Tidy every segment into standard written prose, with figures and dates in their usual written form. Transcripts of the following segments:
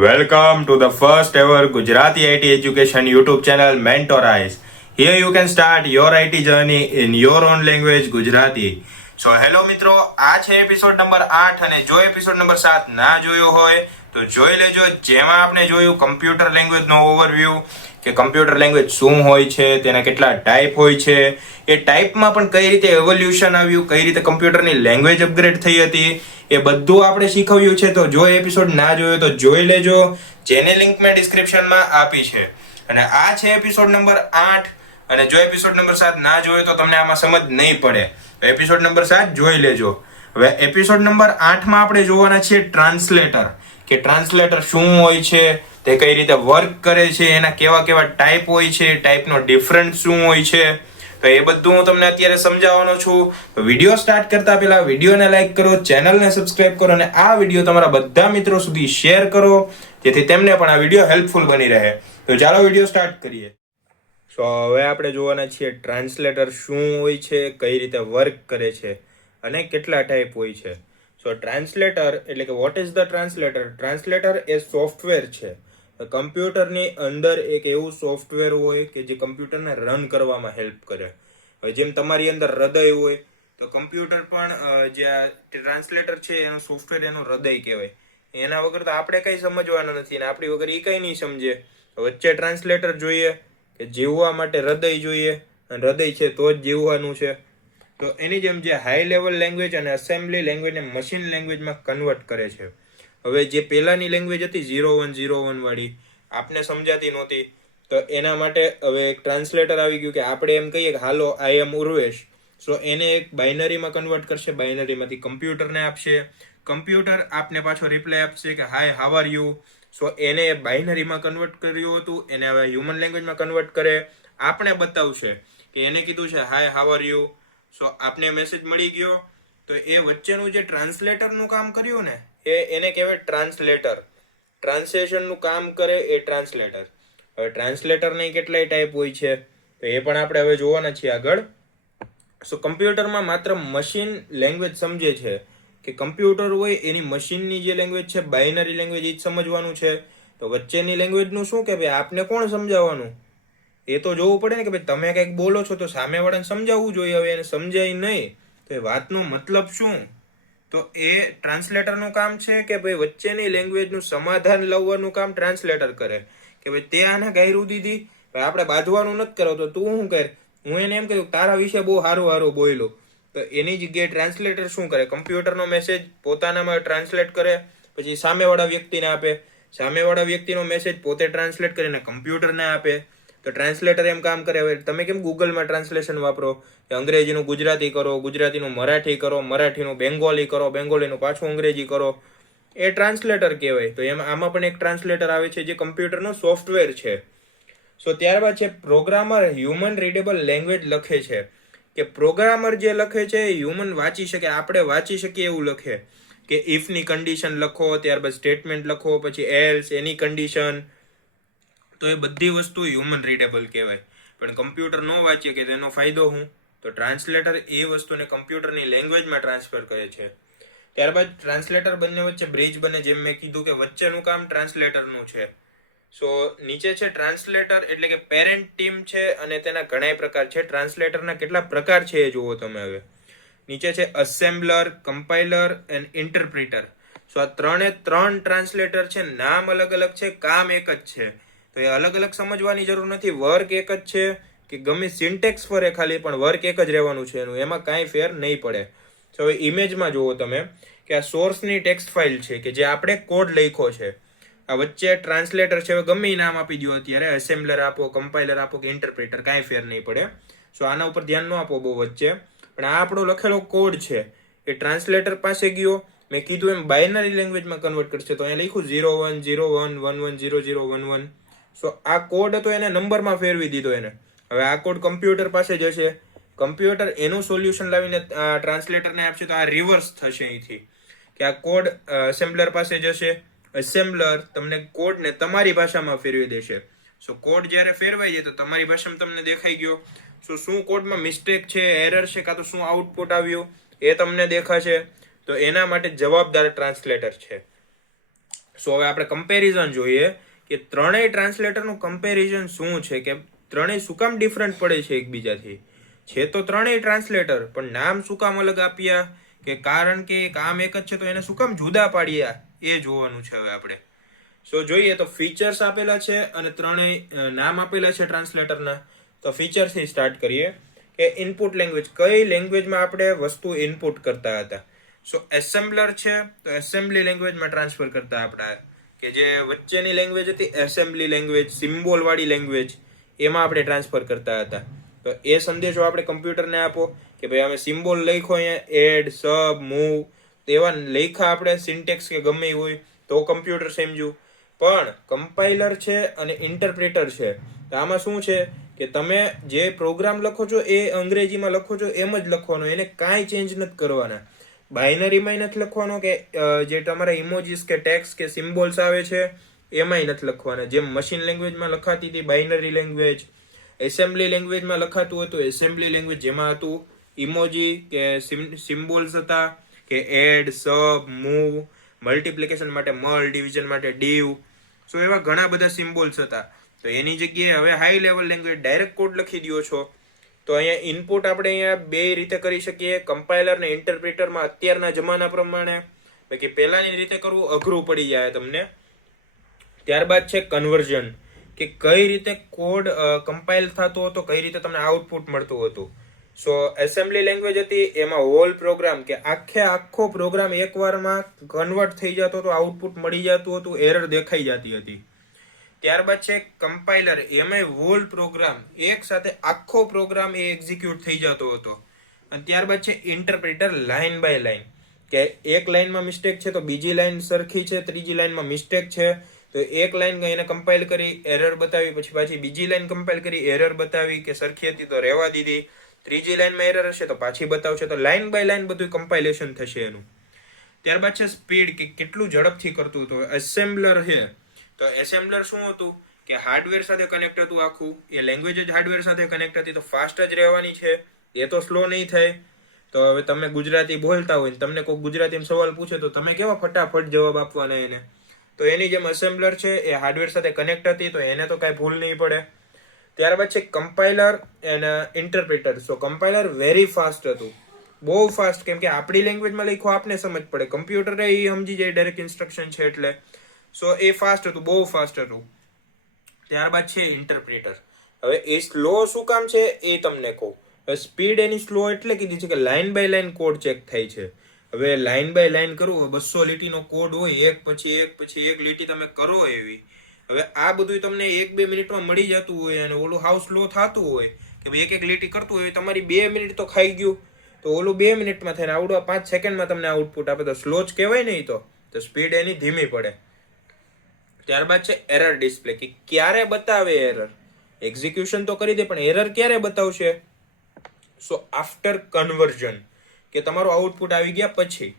Welcome to the first ever Gujarati IT education YouTube channel Mentorize. Here you can start your IT journey in your own language Gujarati. So hello મિત્રો, આ છે episode number 8 અને જો episode number 7 ના જોયો હોય તો જોઈ લેજો. જેમાં આપણે જોયું કમ્પ્યુટર લેંગ્વેજનો ઓવરવ્યૂ કે કમ્પ્યુટર લેંગ્વેજ શું હોય છે, તેના કેટલા ટાઈપ હોય છે, એ ટાઈપમાં પણ કઈ રીતે એવોલ્યુશન આવ્યું, કઈ રીતે કમ્પ્યુટરની લેંગ્વેજ અપગ્રેડ થઈ હતી, એ બધું આપણે શીખવ્યું છે. તો જો એપિસોડ ના જોયો તો જોઈ લેજો, જેની લિંક મેં ડિસ્ક્રિપ્શનમાં આપી છે. અને આ છે એપિસોડ નંબર 8 અને જો એપિસોડ નંબર 7 ના જોયો તો તમને આમાં સમજ નહીં પડે. એપિસોડ નંબર 7 જોઈ લેજો. હવે એપિસોડ નંબર 8માં આપણે જોવાના છીએ ટ્રાન્સલેટર, કે ટ્રાન્સલેટર શું હોય છે, તે કઈ રીતે વર્ક કરે છે, એના કેવા કેવા ટાઈપ હોય છે, ટાઈપનો ડિફરન્સ શું હોય છે, તો એ બધું હું તમને અત્યારે સમજાવવાનો છું. તો વિડીયો સ્ટાર્ટ કરતા પહેલા વિડીયોને લાઈક કરો, ચેનલને સબસ્ક્રાઇબ કરો અને આ વિડીયો તમારા બધા મિત્રો સુધી શેર કરો, જેથી તેમને પણ આ વિડીયો હેલ્પફુલ બની રહે. તો ચાલો વિડીયો સ્ટાર્ટ કરીએ. તો હવે આપણે જોવાના છીએ ટ્રાન્સલેટર શું હોય છે, કઈ રીતે વર્ક કરે છે અને કેટલા ટાઈપ હોય છે. સો ટ્રાન્સલેટર એટલે કે what is the translator? Translator A software છે. કમ્પ્યુટરની અંદર એક એવું સોફ્ટવેર હોય કે જે કમ્પ્યુટરને રન કરવામાં હેલ્પ કરે. હવે જેમ તમારી અંદર હૃદય હોય તો કમ્પ્યુટર પણ જે ટ્રાન્સલેટર છે એનું સોફ્ટવેર એનું હૃદય કહેવાય. એના વગર તો આપણે કંઈ સમજવાનું નથી ને આપણી વગર એ કંઈ નહીં સમજે. વચ્ચે ટ્રાન્સલેટર જોઈએ કે જીવવા માટે હૃદય જોઈએ, અને હૃદય છે તો જ જીવવાનું છે. તો એની જેમ જે હાઈ લેવલ લેંગ્વેજ અને એસેમ્બલી લેંગ્વેજને મશીન લેંગ્વેજમાં કન્વર્ટ કરે છે. હવે જે પહેલાની લેંગ્વેજ હતી 0101 વાળી, આપને સમજાતી નહોતી, તો એના માટે હવે એક ટ્રાન્સલેટર આવી ગયું કે આપણે એમ કહીએ કે હાલો આઈ એમ ઉર્વેશ, સો એને એક બાઇનરીમાં કન્વર્ટ કરશે, બાઇનરીમાંથી કમ્પ્યુટરને આપશે, કમ્પ્યુટર આપને પાછો રિપ્લાય આપશે કે હાય હાવ આર યુ. સો એને બાઇનરીમાં કન્વર્ટ કર્યું હતું, એને હવે હ્યુમન લેંગ્વેજમાં કન્વર્ટ કરે, આપણે બતાવશે કે એને કીધું છે હાય હાવ આર યુ. સો આપને મેસેજ મળી ગયો. તો એ વચ્ચેનું જે ટ્રાન્સલેટરનું કામ કર્યું ને એને કહેવાય ટ્રાન્સલેટર. ટ્રાન્સલેશનનું કામ કરે એ ટ્રાન્સલેટર. હવે ટ્રાન્સલેટરની કેટલાય ટાઈપ હોય છે તો એ પણ આપણે હવે જોવાના છીએ આગળ. સો કમ્પ્યુટરમાં માત્ર મશીન લેંગ્વેજ સમજે છે કે કમ્પ્યુટર હોય એની મશીનની જે લેંગ્વેજ છે બાઇનરી લેંગ્વેજ એ જ સમજવાનું છે. તો વચ્ચેની લેંગ્વેજનું શું કે ભાઈ આપને કોણ સમજાવવાનું? એ તો જોવું પડે ને કે ભાઈ તમે કંઈક બોલો છો તો સામેવાળાને સમજાવવું જોઈએ. હવે એને સમજાય નહીં તો એ વાતનો મતલબ શું? તો એ ટ્રાન્સલેટરનું કામ છે કે ભાઈ વચ્ચેની લેંગ્વેજનું સમાધાન લાવવાનું કામ ટ્રાન્સલેટર કરે. કે ભાઈ તે આને ગાયરું દીધી, ભાઈ આપણે બાંધવાનું નથી કરો તો તું શું કર? હું એને એમ કહ્યું તારા વિશે બહુ સારું બોલ્યો. તો એની જગ્યાએ ટ્રાન્સલેટર શું કરે? કમ્પ્યુટરનો મેસેજ પોતાનામાં ટ્રાન્સલેટ કરે, પછી સામેવાળા વ્યક્તિને આપે, સામેવાળા વ્યક્તિનો મેસેજ પોતે ટ્રાન્સલેટ કરીને કમ્પ્યુટરને આપે. તો ટ્રાન્સલેટર એમ કામ કરે. હવે તમે કેમ ગૂગલમાં ટ્રાન્સલેશન વાપરો કે અંગ્રેજીનું ગુજરાતી કરો, ગુજરાતીનું મરાઠી કરો, મરાઠીનું બેંગોલી કરો, બેંગોલીનું પાછું અંગ્રેજી કરો, એ ટ્રાન્સલેટર કહેવાય. તો એમાં આમાં પણ એક ટ્રાન્સલેટર આવે છે જે કમ્પ્યુટરનો સોફ્ટવેર છે. સો ત્યારબાદ છે પ્રોગ્રામર. હ્યુમન રીડેબલ લેંગ્વેજ લખે છે, કે પ્રોગ્રામર જે લખે છે એ હ્યુમન વાંચી શકે, આપણે વાંચી શકીએ એવું લખે. કે ઇફની કન્ડિશન લખો, ત્યારબાદ સ્ટેટમેન્ટ લખો, પછી એલ્સ, એની કન્ડિશન, તો એ બધી વસ્તુ હ્યુમન રીડેબલ કહેવાય. પણ કમ્પ્યુટર ન વાંચીએ કે તેનો ફાયદો શું? તો ટ્રાન્સલેટર એ વસ્તુને કમ્પ્યુટરની લેંગ્વેજમાં ટ્રાન્સફર કરે છે. ત્યારબાદ ટ્રાન્સલેટર બંને વચ્ચે બ્રિજ બને, જેમ મેં કીધું કે વચ્ચેનું કામ ટ્રાન્સલેટરનું છે. સો નીચે છે ટ્રાન્સલેટર એટલે કે પેરેન્ટ ટીમ છે અને તેના ઘણા પ્રકાર છે. ટ્રાન્સલેટરના કેટલા પ્રકાર છે એ જુઓ તમે. હવે નીચે છે અસેમ્બલર, કમ્પાઇલર એન્ડ ઇન્ટરપ્રિટર. સો આ ત્રણ ટ્રાન્સલેટર છે. નામ અલગ અલગ છે, કામ એક જ છે. તો એ અલગ અલગ સમજવાની જરૂર નથી, વર્ક એક જ છે. કે ગમે સિન્ટેક્સ ફરે ખાલી, પણ વર્ક એક જ રહેવાનું છે એનું, એમાં કાંઈ ફેર નહીં પડે. તો હવે ઇમેજમાં જુઓ તમે કે આ સોર્સની ટેક્સ્ટ ફાઇલ છે કે જે આપણે કોડ લખ્યો છે. આ વચ્ચે ટ્રાન્સલેટર છે. હવે ગમે નામ આપી દો અત્યારે, એસેમ્બલર આપો, કમ્પાઇલર આપો કે ઇન્ટરપ્રેટર, કાંઈ ફેર નહીં પડે. સો આના ઉપર ધ્યાન ન આપો બહુ વચ્ચે. પણ આ આપણો લખેલો કોડ છે એ ટ્રાન્સલેટર પાસે ગયો, મેં કીધું એમ બાઇનરી લેંગ્વેજમાં કન્વર્ટ કરશે. તો અહીંયા લખ્યું 0101 110011. સો આ કોડ હતો એને નંબરમાં ફેરવી દીધો એને. હવે આ કોડ કમ્પ્યુટર પાસે જશે, કમ્પ્યુટર એનું સોલ્યુશન લાવીને ટ્રાન્સલેટરને આપશે. તો આ રિવર્સ થશે અહીંથી કે આ કોડ એસેમ્બલર પાસે જશે, એસેમ્બલર તમને કોડને તમારી ભાષામાં ફેરવી દેશે. સો કોડ જ્યારે ફેરવાઈ જાય તો તમારી ભાષામાં તમને દેખાઈ ગયો. સો શું કોડમાં મિસ્ટેક છે, એરર છે, કાં તો શું આઉટપુટ આવ્યું એ તમને દેખાશે. તો એના માટે જવાબદાર ટ્રાન્સલેટર છે. સો હવે આપણે કમ્પેરિઝન જોઈએ કે ત્રણેય ટ્રાન્સલેટરનું કમ્પેરિઝન શું છે, કે ત્રણેય શું કામ ડિફરન્ટ પડે છે એકબીજાથી. છે તો ત્રણેય ટ્રાન્સલેટર, પણ નામ શું કામ અલગ આપ્યા, કે કારણ કે કામ એક જ છે તો એને શું કામ જુદા પાડ્યા, એ જોવાનું છે હવે આપણે. સો જોઈએ તો ફીચર્સ આપેલા છે અને ત્રણેય નામ આપેલા છે ટ્રાન્સલેટરના. તો ફીચરથી સ્ટાર્ટ કરીએ કે ઇનપુટ લેંગ્વેજ, કઈ લેંગ્વેજમાં આપણે વસ્તુ ઇનપુટ કરતા હતા. સો એસેમ્બલર છે તો એસેમ્બલી લેંગ્વેજમાં ટ્રાન્સફર કરતા આપણા, કે જે વચ્ચેની લેંગ્વેજ હતી એસેમ્બલી લેંગ્વેજ, સિમ્બોલ વાળી લેંગ્વેજ, એમાં આપણે ટ્રાન્સફર કરતા હતા. તો એ સંદેશો આપણે કમ્પ્યુટરને આપો કે ભાઈ અમે સિમ્બોલ લખ્યો અહીંયા એડ, સબ, મૂવ, એવા લખ્યા આપણે સિન્ટેક્સ કે ગમે હોય તો કમ્પ્યુટર સમજ્યું. પણ કમ્પાઇલર છે અને ઇન્ટરપ્રેટર છે, તો આમાં શું છે કે તમે જે પ્રોગ્રામ લખો છો એ અંગ્રેજીમાં લખો છો એમ જ લખવાનો, એને કાંઈ ચેન્જ નથી કરવાના. બાઇનરીમાં નથી લખવાનો, કે જે તમારા ઇમોજીસ કે ટેક્સ કે સિમ્બોલ્સ આવે છે એમાંય નથી લખવાના. જેમ મશીન લેંગ્વેજમાં લખાતી હતી બાઇનરી લેંગ્વેજ, એસેમ્બલી લેંગ્વેજમાં લખાતું હતું એસેમ્બલી લેંગ્વેજ, જેમાં હતું ઇમોજી કે સિમ્બોલ્સ હતા, કે એડ, સબ, મૂવ, મલ્ટિપ્લિકેશન માટે મલ, ડિવિઝન માટે ડીવ. સો એવા ઘણા બધા સિમ્બોલ્સ હતા. તો એની જગ્યાએ હવે high level language direct code લખી દો છો. તો અહીંયા ઇનપુટ આપણે અહીંયા બે રીતે કરી શકીએ, કમ્પાઇલર ને ઇન્ટરપ્રિટરમાં અત્યારના જમાના પ્રમાણે. બાકી પહેલાની રીતે કરવું અઘરું પડી જાય તમને. ત્યારબાદ છે કન્વર્ઝન, કે કઈ રીતે કોડ કમ્પાઇલ થતો હતો, કઈ રીતે તમને આઉટપુટ મળતું હતું. સો એસેમ્બલી લેંગ્વેજ હતી એમાં હોલ પ્રોગ્રામ, કે આખો પ્રોગ્રામ એકવારમાં કન્વર્ટ થઈ જતો હતો, આઉટપુટ મળી જતું હતું, એરર દેખાઈ જતી હતી. ત્યારબાદ છે કમ્પાઇલર, એમાં હોલ પ્રોગ્રામ એક સાથે આખો પ્રોગ્રામ એ એક્ઝિક્યુટ થઈ જતો હતો. અને ત્યારબાદ છે ઇન્ટરપ્રિટર, લાઇન બાય લાઇન, કે એક લાઇનમાં મિસ્ટેક છે તો બીજી લાઇન સરખી છે, ત્રીજી લાઇનમાં મિસ્ટેક છે તો એક લાઇન એને કમ્પાઇલ કરી એરર બતાવી, પછી પાછી બીજી લાઇન કમ્પાઇલ કરી એરર બતાવી, કે સરખી હતી તો રહેવા દીધી, ત્રીજી લાઇનમાં એરર હશે તો પાછી બતાવશે. તો લાઇન બાય લાઇન બધું કમ્પાઇલેશન થશે એનું. ત્યારબાદ છે સ્પીડ, કે કેટલું ઝડપથી કરતું હતું. એસેમ્બલર છે તો એસેમ્બલર શું હતું, કે હાર્ડવેર સાથે કનેક્ટ હતું આખું, એ લેંગ્વેજ જ હાર્ડવેર સાથે કનેક્ટ હતી તો ફાસ્ટ જ રહેવાની છે, એ તો સ્લો નહીં થાય. તો હવે તમે ગુજરાતી બોલતા હોય ને તમને કોઈ ગુજરાતીમાં સવાલ પૂછે તો તમે કેવા ફટાફટ જવાબ આપવાના એને. તો એની જેમ એસેમ્બલર છે એ હાર્ડવેર સાથે કનેક્ટ હતી તો એને તો કાંઈ ભૂલ નહીં પડે. ત્યારબાદ છે compiler and interpreter. So compiler very fast હતું, બહુ ફાસ્ટ, કેમ કે આપણી લેંગ્વેજમાં લખ્યો આપને સમજ પડે, કમ્પ્યુટર એ સમજી જાય ડાયરેક્ટ ઇન્સ્ટ્રક્શન છે એટલે. સો એ ફાસ્ટ હતું, બહુ ફાસ્ટ હતું. ત્યારબાદ છે ઇન્ટરપ્રિટર. હવે એ સ્લો શું કામ છે એ તમને કહું. સ્પીડ એની સ્લો એટલે કીધી છે કે line by line code check થાય છે. હવે લાઇન બાય લાઇન કરવું, 200 લીટીનો કોડ હોય, એક પછી એક લીટી તમે કરો એવી. હવે આ બધું તમને 1-2 મિનિટમાં મળી જતું હોય અને ઓલું હાવ સ્લો થતું હોય કે ભાઈ એક લીટી કરતું હોય, તમારી 2 મિનિટ તો ખાઈ ગયું, તો ઓલું 2 મિનિટમાં થાય ને આવડું 5 સેકન્ડમાં તમને આઉટપુટ આપે, તો સ્લો જ કહેવાય નહીં. તો સ્પીડ એની ધીમી પડે. ત્યારબાદ છે એરર ડિસ્પ્લે, કે ક્યારે બતાવે એરર. એક્ઝિક્યુશન તો કરી દે પણ એરર ક્યારે બતાવશે. સો આફ્ટર કન્વર્ઝન, કે તમારું આઉટપુટ આવી ગયા પછી.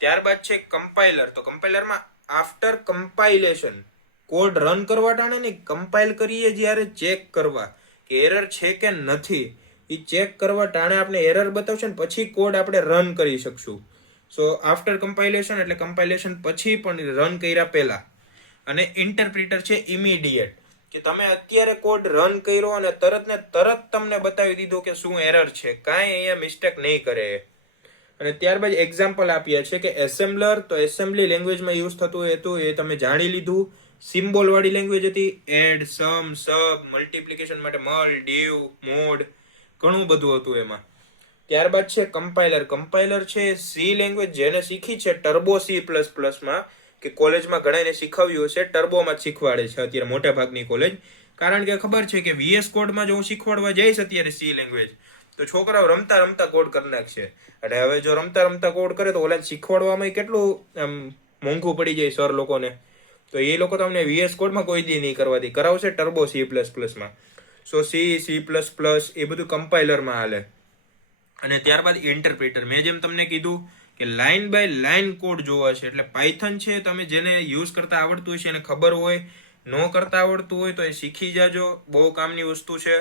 ત્યારબાદ છે કમ્પાઇલર. તો કમ્પાઇલરમાં આફ્ટર કમ્પાઇલેશન, કોડ રન કરવા ટાણે ને કમ્પાઇલ કરીએ જ્યારે ચેક કરવા કે એરર છે કે નથી, એ ચેક કરવા ટાણે આપણે એરર બતાવશે ને પછી કોડ આપણે રન કરી શકશું. સો આફ્ટર કમ્પાઇલેશન એટલે કમ્પાઇલેશન પછી પણ રન કર્યા પહેલા. અને ઇન્ટરપ્રિટર છે ઇમિડિયેટ, કે તમે અત્યારે કોડ રન કર્યો અને તરત ને તરત તમને બતાવી દીધો કે શું એરર છે, કાંઈ અહીંયા મિસ્ટેક નહીં કરે. અને ત્યારબાદ એક્ઝામ્પલ આપ્યા છે કે એસેમ્બલર, તો એસેમ્બલી લેંગ્વેજમાં યુઝ થતું હતું એ તમે જાણી લીધું. સિમ્બોલ વાળી લેંગ્વેજ હતી એડ, સમ, સબ, મલ્ટિપ્લિકેશન માટે મલ, ડીવ, મોડ, ઘણું બધું હતું એમાં. ત્યારબાદ છે કમ્પાઇલર. કમ્પાઇલર છે સી લેંગ્વેજ, જેને શીખી છે ટર્બો C++ માં, કે કોલેજમાં ઘણાને શીખવ્યું હશે, ટર્બોમાં જ શીખવાડે છે અત્યારે મોટા ભાગની કોલેજ. કારણ કે ખબર છે કે VS કોડમાં જો હું શીખવાડવા જઈશ અત્યારે સી લેંગ્વેજ તો છોકરાઓ રમતા રમતા કોડ કરી નાખશે. અને હવે જો રમતા રમતા કોડ કરે તો ઓલા શીખવાડવામાં કેટલું મોંઘું પડી જાય સર લોકોને. તો એ લોકો તમને VS કોડમાં કોઈ દી નહીં કરવા દે, કરાવશે ટર્બો C++માં. સો C++ એ બધું કમ્પાઇલરમાં હાલે. અને ત્યારબાદ ઇન્ટરપ્રિટર, મેં જેમ તમને કીધું કે લાઇન બાય લાઇન કોડ જોવા છે. એટલે પાયથન છે, તમે જેને યુઝ કરતા આવડતું હોય છે એને ખબર હોય, ન કરતા આવડતું હોય તો એ શીખી જાજો, બહુ કામની વસ્તુ છે.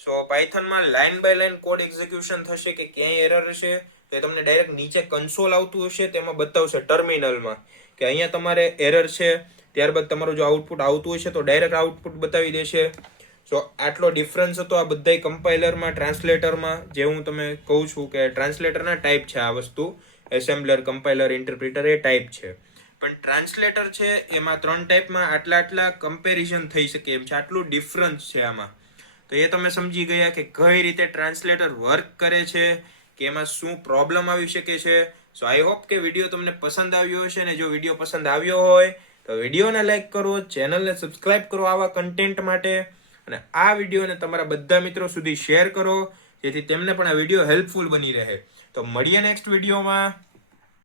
સો પાયથનમાં line by line code execution થશે, કે ક્યાંય એરર હશે તો એ તમને ડાયરેક્ટ નીચે કન્સોલ આવતું હશે તેમાં બતાવશે ટર્મિનલમાં કે અહીંયા તમારે એરર છે. ત્યારબાદ તમારું જો આઉટપુટ આવતું હશે તો ડાયરેક્ટ આઉટપુટ બતાવી દેશે. સો આટલો ડિફરન્સ હતો આ બધા કમ્પાઇલરમાં, ટ્રાન્સલેટરમાં. જે હું તમે કહું છું કે ટ્રાન્સલેટરના ટાઈપ છે આ વસ્તુ, એસેમ્બલર, કમ્પાઇલર, ઇન્ટરપ્રિટર એ ટાઈપ છે. પણ ટ્રાન્સલેટર છે એમાં 3 ટાઈપમાં આટલા કમ્પેરિઝન થઈ શકે એમ છે, આટલું ડિફરન્સ છે આમાં. તો એ તમે સમજી ગયા કે કઈ રીતે ટ્રાન્સલેટર વર્ક કરે છે, કે એમાં શું પ્રોબ્લેમ આવી શકે છે. સો આઈ હોપ કે વિડીયો તમને પસંદ આવ્યો હશે, ને જો વિડીયો પસંદ આવ્યો હોય તો વિડીયોને લાઈક કરો, ચેનલને સબસ્ક્રાઇબ કરો આવા કન્ટેન્ટ માટે, અને આ વિડીયોને તમારા બધા મિત્રો સુધી શેર કરો જેથી તેમને પણ આ વિડીયો હેલ્પફુલ બની રહે. તો મળીએ નેક્સ્ટ વિડીયોમાં.